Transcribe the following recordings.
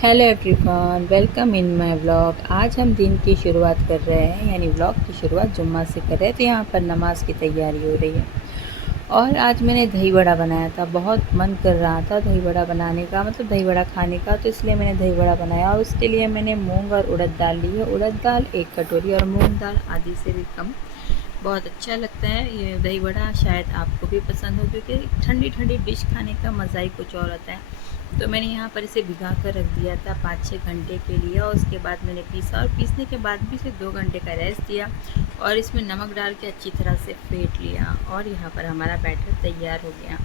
Hello everyone, welcome in my vlog. आज हम दिन की शुरुआत कर रहे हैं, यानी व्लॉग की शुरुआत जुम्मा से कर रहे हैं। तो यहाँ पर नमाज की तैयारी हो रही है और आज मैंने दही बड़ा बनाया था। बहुत मन कर रहा था दही बड़ा बनाने का, मतलब दही बड़ा खाने का, तो इसलिए मैंने दही बड़ा बनाया। और उसके लिए मैंने मूंग और उड़द दाल ली है। उड़द दाल 1 कटोरी और मूंग दाल आधी से भी कम। बहुत अच्छा लगता है ये दही बड़ा, शायद आपको भी पसंद हो, क्योंकि ठंडी ठंडी डिश खाने का मज़ा ही कुछ और होता है। तो मैंने यहाँ पर इसे भिगा कर रख दिया था 5-6 घंटे के लिए, और उसके बाद मैंने पीसा, और पीसने के बाद भी इसे 2 घंटे का रेस्ट दिया और इसमें नमक डाल के अच्छी तरह से फेंट लिया। और यहाँ पर हमारा बैटर तैयार हो गया।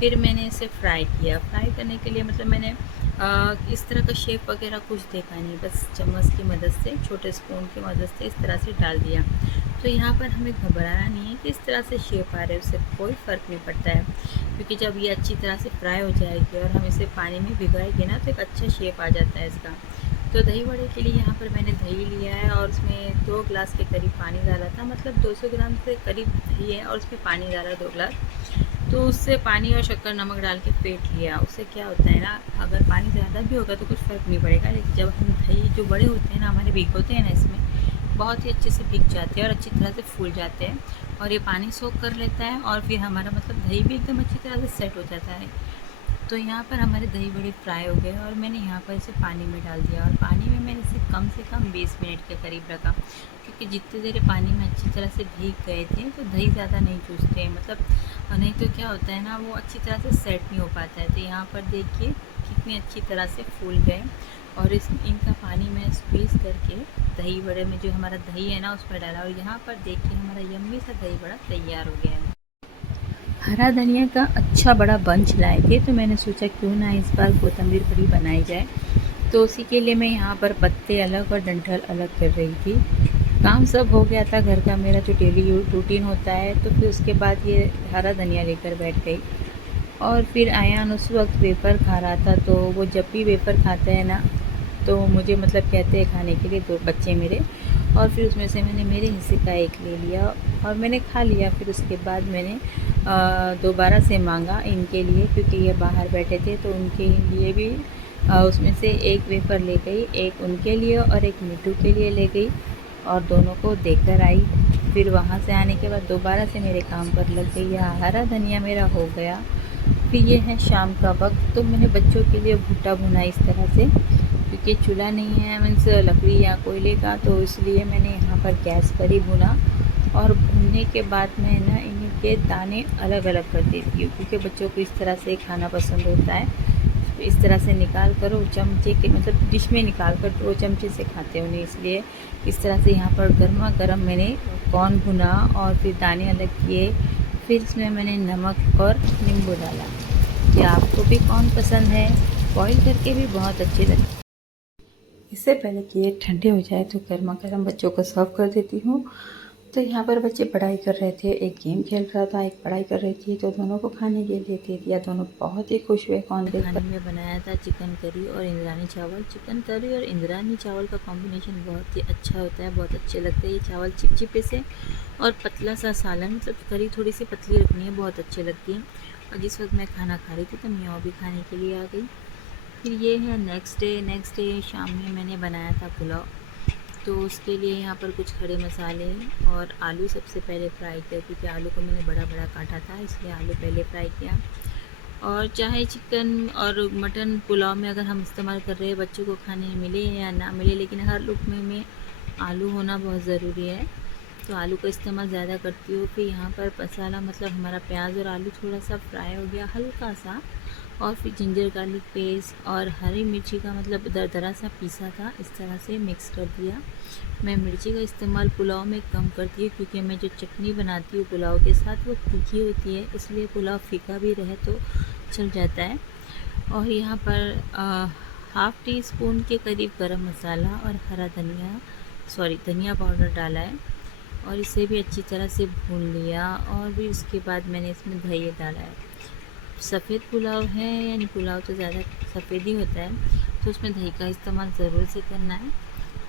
फिर मैंने इसे फ्राई किया। फ्राई करने के लिए मतलब मैंने इस तरह का शेप वगैरह कुछ देखा नहीं, बस चम्मच की मदद से, छोटे स्पून की मदद से इस तरह से डाल दिया। तो यहाँ पर हमें घबराना नहीं है कि इस तरह से शेप आ रहे हैं, उससे कोई फ़र्क नहीं पड़ता है, क्योंकि जब ये अच्छी तरह से फ्राई हो जाएगी और हम इसे पानी में भिगाएंगे ना, तो एक अच्छा शेप आ जाता है इसका। तो दही बड़े के लिए यहाँ पर मैंने दही लिया है और उसमें 2 गिलास के करीब पानी डाला था, मतलब 200 ग्राम से करीब दही है और उसमें पानी डाला 2 गिलास। तो उससे पानी और शक्कर नमक डाल के फेंट लिया। उससे क्या होता है ना, अगर पानी ज़्यादा भी होगा तो कुछ फ़र्क नहीं पड़ेगा, लेकिन जब हम दही जो बड़े होते हैं ना हमारे, भिगोते हैं ना, इसमें बहुत ही अच्छे से भीग जाते हैं और अच्छी तरह से फूल जाते हैं, और ये पानी सोख कर लेता है, और फिर हमारा मतलब दही भी एकदम अच्छी तरह से सेट हो जाता है। तो यहाँ पर हमारे दही बड़े फ्राई हो गए और मैंने यहाँ पर इसे पानी में डाल दिया, और पानी में मैंने इसे कम से कम 20 मिनट के करीब रखा, क्योंकि जितने देर पानी में अच्छी तरह से भीग गए थे तो दही ज़्यादा नहीं चूसते हैं, मतलब नहीं तो क्या होता है ना, वो अच्छी तरह से सेट नहीं हो पाता है। तो यहाँ पर देखिए कितनी अच्छी तरह से फूल गए, और इनका पानी मैं स्क्वीज़ करके दही बड़े में, जो हमारा दही है ना, उसमें डाला, और यहाँ पर देखिए हमारा यम्मी सा दही बड़ा तैयार हो गया है। हरा धनिया का अच्छा बड़ा बंच लाए थे, तो मैंने सोचा क्यों ना इस बार कोतंबीर बड़ी बनाई जाए। तो उसी के लिए मैं यहाँ पर पत्ते अलग और डंठल अलग कर रही थी। काम सब हो गया था घर का, मेरा जो डेली रूटीन होता है, तो फिर उसके बाद ये हरा धनिया लेकर बैठ गई। और फिर आयान उस वक्त वेफ़र खा रहा था, तो वो जब भी वेफ़र खाते हैं ना, तो मुझे मतलब कहते हैं खाने के लिए, 2 बच्चे मेरे, और फिर उसमें से मैंने मेरे हिस्से का एक ले लिया और मैंने खा लिया। फिर उसके बाद मैंने दोबारा से मांगा इनके लिए, क्योंकि ये बाहर बैठे थे, तो उनके लिए भी उसमें से एक वेफ़र ले गई, एक उनके लिए और एक मिट्टू के लिए ले गई, और दोनों को देकर आई। फिर वहाँ से आने के बाद दोबारा से मेरे काम पर लग गई। यह हरा धनिया मेरा हो गया। फिर ये है शाम का वक्त, तो मैंने बच्चों के लिए भुट्टा भुना इस तरह से, क्योंकि चूल्हा नहीं है मीन्स लकड़ी या कोयले का, तो इसलिए मैंने यहाँ पर गैस पर ही भुना। और भुनने के बाद मैं ना इनके दाने अलग अलग कर देती हूँ, क्योंकि बच्चों को इस तरह से खाना पसंद होता है। तो इस तरह से निकाल कर वो चमचे के, मतलब डिश में निकाल कर, तो वो चमचे से खाते हैं उन्हें, इसलिए इस तरह से यहाँ पर गर्मा गर्म मैंने कॉर्न भुना और फिर दाने अलग किए। फिर इसमें मैंने नमक और नींबू डाला। क्या आपको भी कॉर्न पसंद है? बॉईल करके भी बहुत अच्छे लगते हैं। इससे पहले कि ये ठंडे हो जाए तो गर्मा गर्म बच्चों को सर्व कर देती हूँ। तो यहाँ पर बच्चे पढ़ाई कर रहे थे, एक गेम खेल रहा था, एक पढ़ाई कर रही थी, तो दोनों को खाने के लिए दे दिया। दोनों बहुत ही खुश हुए कौन देख कर। खाने में बनाया था चिकन करी और इंद्रानी चावल। चिकन करी और इंद्रानी चावल का कॉम्बिनेशन बहुत ही अच्छा होता है, बहुत अच्छे लगते हैं। ये चावल चिपचिपे से और पतला सा सालन, मतलब करी थोड़ी सी पतली रखनी है, बहुत अच्छी लगती है। और जिस वक्त मैं खाना खा रही थी तो मैं भी खाने के लिए आ गई। फिर ये है नेक्स्ट डे शाम में मैंने बनाया था पुलाव। तो उसके लिए यहाँ पर कुछ खड़े मसाले और आलू सबसे पहले फ्राई किया, क्योंकि आलू को मैंने बड़ा बड़ा काटा था, इसलिए आलू पहले फ्राई किया। और चाहे चिकन और मटन पुलाव में अगर हम इस्तेमाल कर रहे हैं, बच्चों को खाने मिले या ना मिले, लेकिन हर लुक में आलू होना बहुत ज़रूरी है, तो आलू का इस्तेमाल ज़्यादा करती हूँ। फिर यहाँ पर मसाला, मतलब हमारा प्याज और आलू थोड़ा सा फ्राई हो गया हल्का सा, और फिर जिंजर गार्लिक पेस्ट और हरी मिर्ची का, मतलब दरदरा सा पीसा था, इस तरह से मिक्स कर दिया। मैं मिर्ची का इस्तेमाल पुलाव में कम करती हूँ, क्योंकि मैं जो चटनी बनाती हूँ पुलाव के साथ वो तीखी होती है, इसलिए पुलाव फीका भी रहे तो चल जाता है। और यहाँ पर हाफ़ टी स्पून के करीब गरम मसाला और धनिया पाउडर डाला है, और इसे भी अच्छी तरह से भून लिया। और भी उसके बाद मैंने इसमें दही डाला है। सफ़ेद पुलाव है, यानी पुलाव तो ज़्यादा सफ़ेद ही होता है, तो उसमें दही का इस्तेमाल ज़रूर से करना है।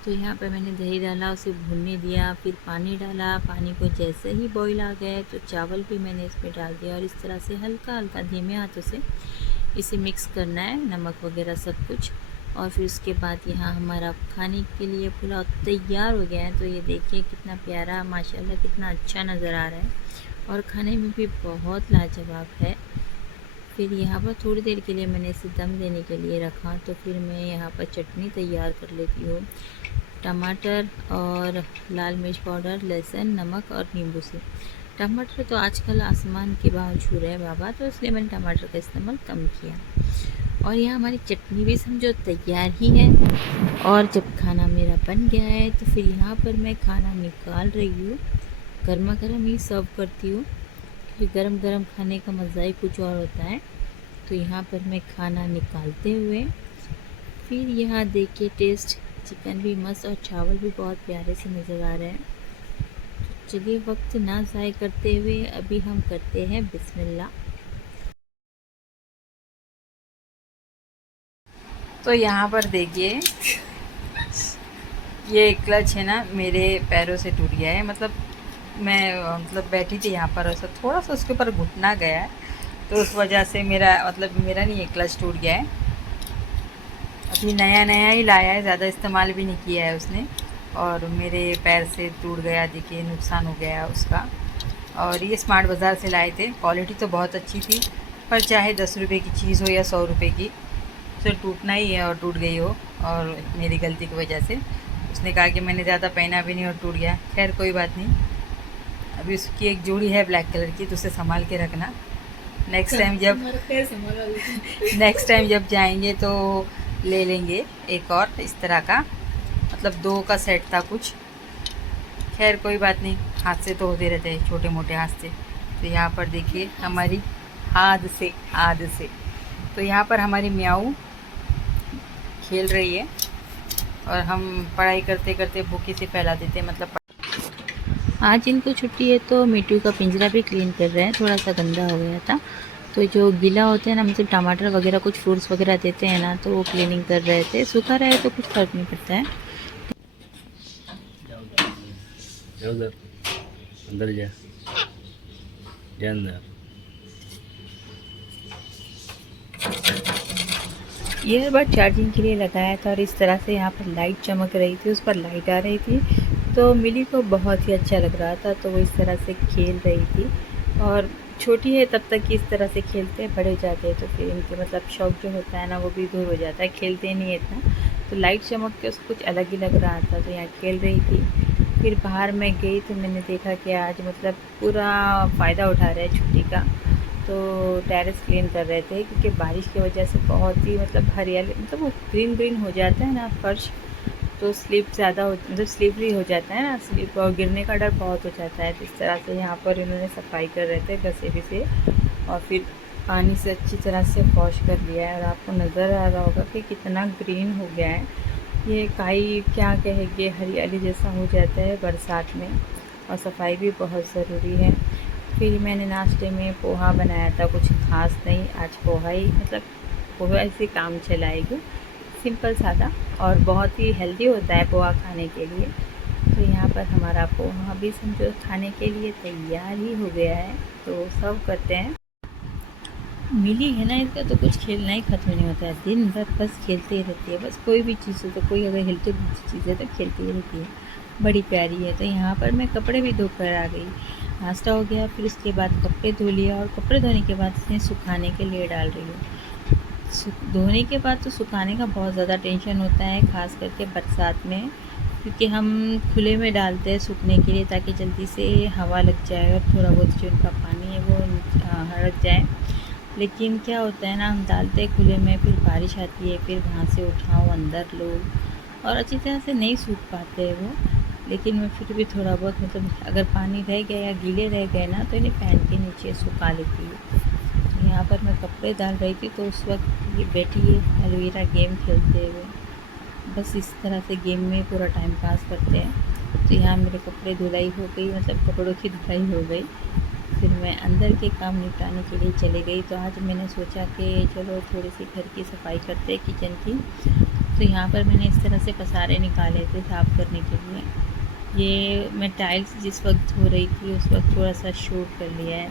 तो यहाँ पर मैंने दही डाला, उसे भूनने दिया, फिर पानी डाला। पानी को जैसे ही बॉईल आ गए तो चावल भी मैंने इसमें डाल दिया, और इस तरह से हल्का हल्का धीमे हाथों से इसे मिक्स करना है, नमक वगैरह सब कुछ। और फिर उसके बाद यहाँ हमारा खाने के लिए पुलाव तैयार हो गया है। तो ये देखिए कितना प्यारा, माशाल्लाह कितना अच्छा नज़र आ रहा है और खाने में भी बहुत लाजवाब है। फिर यहाँ पर थोड़ी देर के लिए मैंने इसे दम देने के लिए रखा। तो फिर मैं यहाँ पर चटनी तैयार कर लेती हूँ, टमाटर और लाल मिर्च पाउडर, लहसुन, नमक और नींबू से। टमाटर तो आजकल आसमान के भाव छू रहे हैं बाबा, तो इसलिए मैंने टमाटर का इस्तेमाल कम किया। और यहाँ हमारी चटनी भी समझो तैयार ही है। और जब खाना मेरा बन गया है तो फिर यहाँ पर मैं खाना निकाल रही हूँ। गर्मा गर्म ही सर्व करती हूँ क्योंकि गरम गरम खाने का मज़ा ही कुछ और होता है। तो यहाँ पर मैं खाना निकालते हुए फिर यहाँ देखिए टेस्ट, चिकन भी मस्त और चावल भी बहुत प्यारे से नज़र आ रहे हैं। तो चलिए वक्त ना ज़ाय करते हुए अभी हम करते हैं बिस्मिल्लाह। तो यहाँ पर देखिए ये क्लच है ना, मेरे पैरों से टूट गया है। मतलब मैं बैठी थी यहाँ पर, ऐसा थोड़ा सा उसके ऊपर घुटना गया है, तो उस वजह से मेरा मेरा नहीं है, क्लच टूट गया है। अभी नया नया ही लाया है, ज़्यादा इस्तेमाल भी नहीं किया है उसने, और मेरे पैर से टूट गया। देखिए नुकसान हो गया है उसका। और ये स्मार्ट बाज़ार से लाए थे, क्वालिटी तो बहुत अच्छी थी, पर चाहे 10 रुपये की चीज़ हो या 100 रुपये की, उसे टूटना ही है और टूट गई हो, और मेरी गलती की वजह से। उसने कहा कि मैंने ज़्यादा पहना भी नहीं और टूट गया। खैर कोई बात नहीं, अभी उसकी एक जोड़ी है ब्लैक कलर की, तो उसे संभाल के रखना। नेक्स्ट टाइम जब जाएंगे तो ले लेंगे एक और इस तरह का, मतलब 2 का सेट था कुछ। खैर कोई बात नहीं, हादसे तो होते रहते हैं, छोटे मोटे हादसे। तो यहाँ पर देखिए हमारी हादसे तो यहाँ पर हमारी म्याऊ खेल रही है और हम पढ़ाई करते करते भूखी से फैला देते हैं। मतलब आज इनको छुट्टी है तो मिट्टू का पिंजरा भी क्लीन कर रहे हैं, थोड़ा सा गंदा हो गया था। तो जो गीला होते हैं ना, मतलब टमाटर वगैरह कुछ फ्रूट्स वगैरह देते हैं ना, तो वो क्लीनिंग कर रहे थे। सूखा रहे तो कुछ फ़र्क नहीं पड़ता है। अंदर जा अंदर। ईयरबड चार्जिंग के लिए लगाया था और इस तरह से यहाँ पर लाइट चमक रही थी, उस पर लाइट आ रही थी, तो मिली को बहुत ही अच्छा लग रहा था। तो वो इस तरह से खेल रही थी, और छोटी है तब तक कि इस तरह से खेलते हैं, बड़े जाते हैं तो फिर इनके मतलब शौक जो होता है ना वो भी दूर हो जाता है, खेलते नहीं है इतना। तो लाइट चमक के उसको कुछ अलग ही लग रहा था, तो यहाँ खेल रही थी। फिर बाहर मैं गई तो मैंने देखा कि आज मतलब पूरा फ़ायदा उठा रहे हैं छुट्टी का। तो टेरेस क्लीन कर रहे थे क्योंकि बारिश की वजह से बहुत ही मतलब हरियाली, मतलब वो ग्रीन ग्रीन हो जाता है ना फर्श, तो स्लिप ज़्यादा हो, मतलब स्लिपरी हो जाता है ना, स्लिप और गिरने का डर बहुत हो जाता है। तो इस तरह से यहाँ पर इन्होंने सफाई कर रहे थे घसे भी से, और फिर पानी से अच्छी तरह से वॉश कर लिया है। और आपको नज़र आ रहा होगा कि कितना ग्रीन हो गया है। ये काई क्या कहेंगे, हरियाली जैसा हो जाता है बरसात में, और सफाई भी बहुत ज़रूरी है। फिर मैंने नाश्ते में पोहा बनाया था, कुछ ख़ास नहीं, आज पोहा ही, मतलब पोहा ऐसे काम चलाएगी, सिंपल सादा, और बहुत ही हेल्दी होता है पोहा खाने के लिए। तो यहाँ पर हमारा पोहा भी समझो खाने के लिए तैयार ही हो गया है, तो सर्व करते हैं। मिली है ना, इसका तो कुछ खेलना ही ख़त्म नहीं होता है, दिन भर बस खेलते ही रहती है। बस कोई भी चीज़ हो तो, कोई अगर हिलती फुलती चीज़ है तो खेलती ही रहती है, बड़ी प्यारी है। तो यहाँ पर मैं कपड़े भी धोकर आ गई, नाश्ता हो गया, फिर उसके बाद कपड़े धो लिया, और कपड़े धोने के बाद इसे सुखाने के लिए डाल रही हूँ। धोने के बाद तो सुखाने का बहुत ज़्यादा टेंशन होता है, ख़ास करके बरसात में, क्योंकि हम खुले में डालते हैं सूखने के लिए ताकि जल्दी से हवा लग जाए और थोड़ा बहुत जो उनका पानी है वो हड़क जाए। लेकिन क्या होता है ना, हम डालते हैं खुले में, फिर बारिश आती है, फिर वहाँ से उठाओ अंदर लो, और अच्छी तरह से नहीं सूख पाते हैं वो। लेकिन मैं फिर भी थोड़ा बहुत, मतलब अगर पानी रह गया या गीले रह गए ना, तो इन्हें फैन के नीचे सुखा लेती हूँ। तो यहाँ पर मैं कपड़े डाल रही थी, तो उस वक्त ये बैठी है अलवीरा गेम खेलते हुए। बस इस तरह से गेम में पूरा टाइम पास करते हैं। तो यहाँ मेरे कपड़े धुलाई हो गई, मतलब कपड़ों की धुलाई हो गई। फिर मैं अंदर के काम निपटाने के लिए चले गई। तो आज मैंने सोचा कि चलो थोड़ी सी घर की सफाई करते हैं, किचन की। तो यहाँ पर मैंने इस तरह से पसारे निकाले थे साफ़ करने के लिए। ये मैं टाइल्स जिस वक्त धो रही थी उस वक्त थोड़ा सा शूट कर लिया है,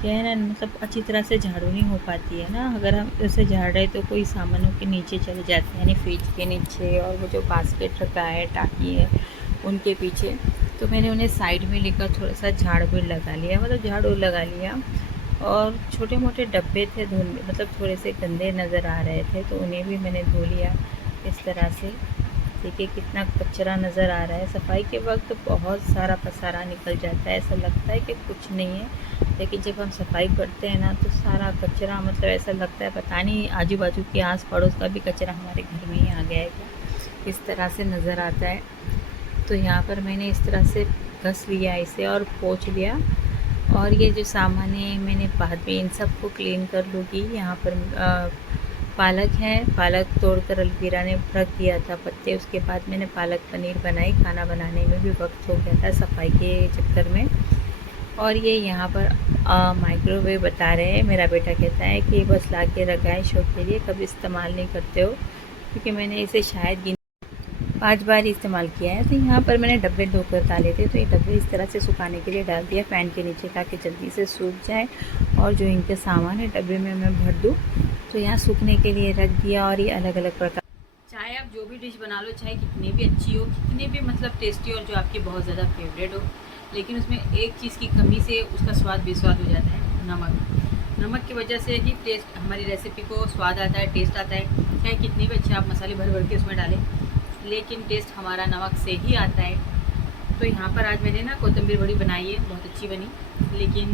क्या है ना, मतलब अच्छी तरह से झाड़ू नहीं हो पाती है ना। अगर हम उसे झाड़ रहे तो कोई सामानों के नीचे चले जाते हैं, यानी फ्रिज के नीचे, और वो जो बास्केट रखा है, टाकी है, उनके पीछे। तो मैंने उन्हें साइड में लेकर थोड़ा सा झाड़ भी लगा लिया, मतलब झाड़ू लगा लिया। और छोटे मोटे डब्बे थे धुलने, मतलब थोड़े से गंदे नज़र आ रहे थे, तो उन्हें भी मैंने धो लिया इस तरह से। देखिए कितना कचरा नज़र आ रहा है। सफाई के वक्त बहुत सारा पसारा निकल जाता है, ऐसा लगता है कि कुछ नहीं है, लेकिन जब हम सफाई करते हैं ना तो सारा कचरा, मतलब ऐसा लगता है पता नहीं आजू बाजू के आस पड़ोस का भी कचरा हमारे घर में ही आ गया है क्या, इस तरह से नज़र आता है। तो यहाँ पर मैंने इस तरह से घस लिया इसे और पोंछ लिया। और ये जो सामान है मैंने बाद में इन सब को क्लीन कर लूँगी। यहाँ पर पालक है, पालक तोड़कर अलवीरा ने रख दिया था पत्ते। उसके बाद मैंने पालक पनीर बनाई, खाना बनाने में भी वक्त हो गया था सफाई के चक्कर में। और ये यहाँ पर माइक्रोवेव बता रहे हैं, मेरा बेटा कहता है कि बस ला के रखा है शौक के लिए, कभी इस्तेमाल नहीं करते हो, क्योंकि मैंने इसे शायद 5 बार इस्तेमाल किया है। तो यहाँ पर मैंने डब्बे धोकर डाले थे, तो ये डब्बे इस तरह से सुखाने के लिए डाल दिया फ़ैन के नीचे, ताकि जल्दी से सूख जाए। और जो इनके सामान है डब्बे में मैं भर दूँ, तो यहाँ सूखने के लिए रख दिया। और ये अलग अलग प्रकार, चाहे आप जो भी डिश बना लो, चाहे कितनी भी अच्छी हो, कितनी भी मतलब टेस्टी और जो आपकी बहुत ज़्यादा फेवरेट हो, लेकिन उसमें एक चीज़ की कमी से उसका स्वाद बेस्वाद हो जाता है, नमक। नमक की वजह से ही टेस्ट, हमारी रेसिपी को स्वाद आता है, टेस्ट आता है। चाहे कितनी भी अच्छे आप मसाले भर भर के उसमें डालें, लेकिन टेस्ट हमारा नमक से ही आता है। तो यहाँ पर आज मैंने ना कोतंबीर बड़ी बनाई है, बहुत अच्छी बनी, लेकिन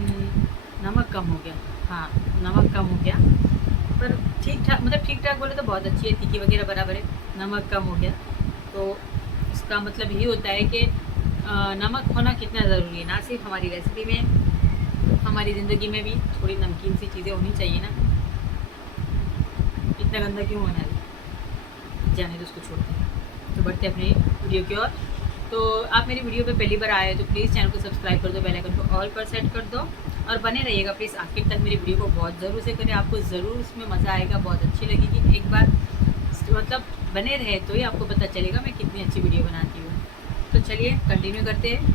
नमक कम हो गया। हाँ, नमक कम हो गया, पर ठीक ठाक, मतलब ठीक ठाक बोले तो बहुत अच्छी है, तीखी वगैरह बराबर है, नमक कम हो गया। तो इसका मतलब यही होता है कि नमक होना कितना ज़रूरी है, ना सिर्फ हमारी रेसिपी में, हमारी ज़िंदगी में भी थोड़ी नमकीन सी चीज़ें होनी चाहिए ना। इतना गंदा क्यों होना है, जाने तो उसको छोड़ते हैं। तो बढ़ते अपने वीडियो की ओर। तो आप मेरी वीडियो पे पहली बार आए हो तो प्लीज़ चैनल को सब्सक्राइब कर दो, बेल आइकन को ऑल पर सेट कर दो, और बने रहिएगा प्लीज़ आखिर तक। मेरी वीडियो को बहुत ज़रूर से करें, आपको ज़रूर उसमें मज़ा आएगा, बहुत अच्छी लगेगी। एक बार मतलब बने रहे तो ही आपको पता चलेगा मैं कितनी अच्छी वीडियो बनाती हूँ। तो चलिए कंटिन्यू करते हैं।